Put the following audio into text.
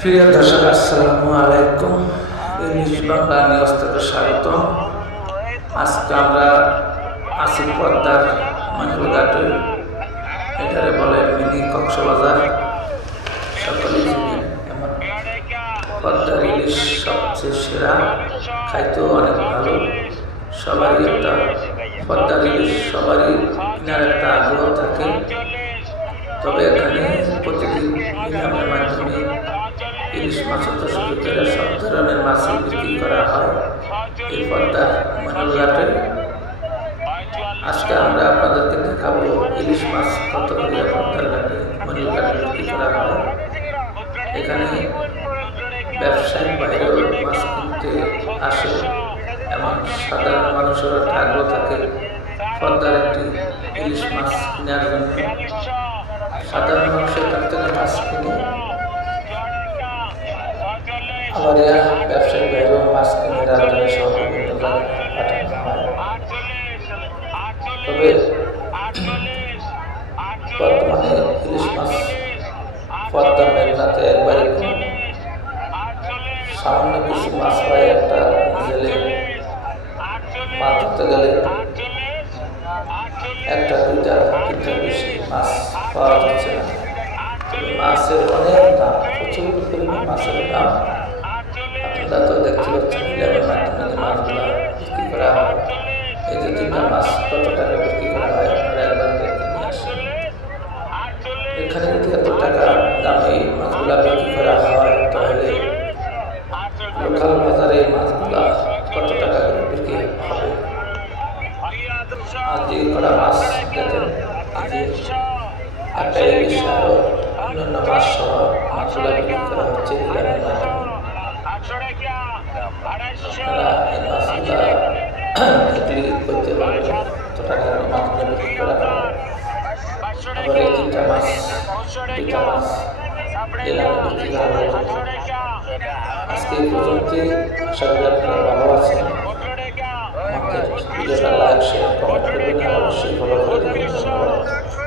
প্রিয় দর্শক, আসসালামু আলাইকুম। ইংলিশ বাংলা নিউজ থেকে স্বাগত। আজকে আমরা আছি পদ্মার মানিকঘাটে, এটারে বলে মিনি কক্সবাজার। সকলেই চিনেন, এমন পদ্মার ইলিশ সবচেয়ে সেরা, খাইতেও অনেক ভালো। সবারই একটা পদ্মার ইলিশ সবারই কেনার একটা আগ্রহ থাকে। তবে এখানে প্রতিদিন নিলামের মাধ্যমে ইলিশ মাছ হতে শুরু করে সব ধরনের মাছই বিক্রি করা হয় এই পদ্মার মানিকঘাটে। আজকে আমরা আপনাদেরকে দেখাবো ইলিশ মাছ কত করে পদ্মার ঘাটে মানিকঘাটে বিক্রি করা হয়। এখানে ব্যবসায়িক বাইরেও মাছ কিনতে আসে, এমন সাধারণ মানুষের একটা আগ্রহ থাকে পদ্মার একটি ইলিশ মাছ কেনার জন্য। সাধারণ মানুষের কাছ থেকে মাছ কিনে আবার ব্যবসায়িক বাইরেও মাছ কিনে রাজধানী সহ বিভিন্ন জায়গায় পাঠানো হয়। তবে বর্তমানে ইলিশ মাছ পদ্মা মেঘনাতে একবারই কম। সামান্য কিছু মাছ পায় একটা জেলে মাছ ধরতে গেলে একটা দুইটা তিনটা বেশি মাছ পাওয়া যাচ্ছে না। মাছের অনেক দাম, প্রচুর পরিমাণ মাছের দাম। আপনারা তো দেখতে পাচ্ছেন নিলামের মাধ্যমে যে মাছগুলো বিক্রি করা হয়। এই যে তিনটা মাছ কত টাকা বিক্রি করা হয় আপনারা একবার দেখে নিয়ে আসেন। এখানে যদি এত টাকা দামে মাছগুলা বিক্রি করা হয়, তাহলে লোকাল বাজারে মাছগুলা কত টাকা করে বিক্রি হবে। আর যে করা মাছ দেখেন, যে একটা ইলিশ আরো অন্যান্য মাছ সহ মাছগুলা বিক্রি করা হচ্ছে নিলামের মাধ্যমে। আপনারা এই মাছগুলা বিক্রি করতে পারবেন কত টাকা মাছগুলা বিক্রি করা হয়। আবার এই তিনটা মাছ দুইটা মাছ নিলামে বিক্রি করা হয়। আজকে এই পর্যন্তই। আশা করি আপনারা ভালো আছেন। আমাদের ভিডিওটা লাইক, শেয়ার, কমেন্ট করবেন, অবশ্যই ফলো করে দেবেন। ধন্যবাদ।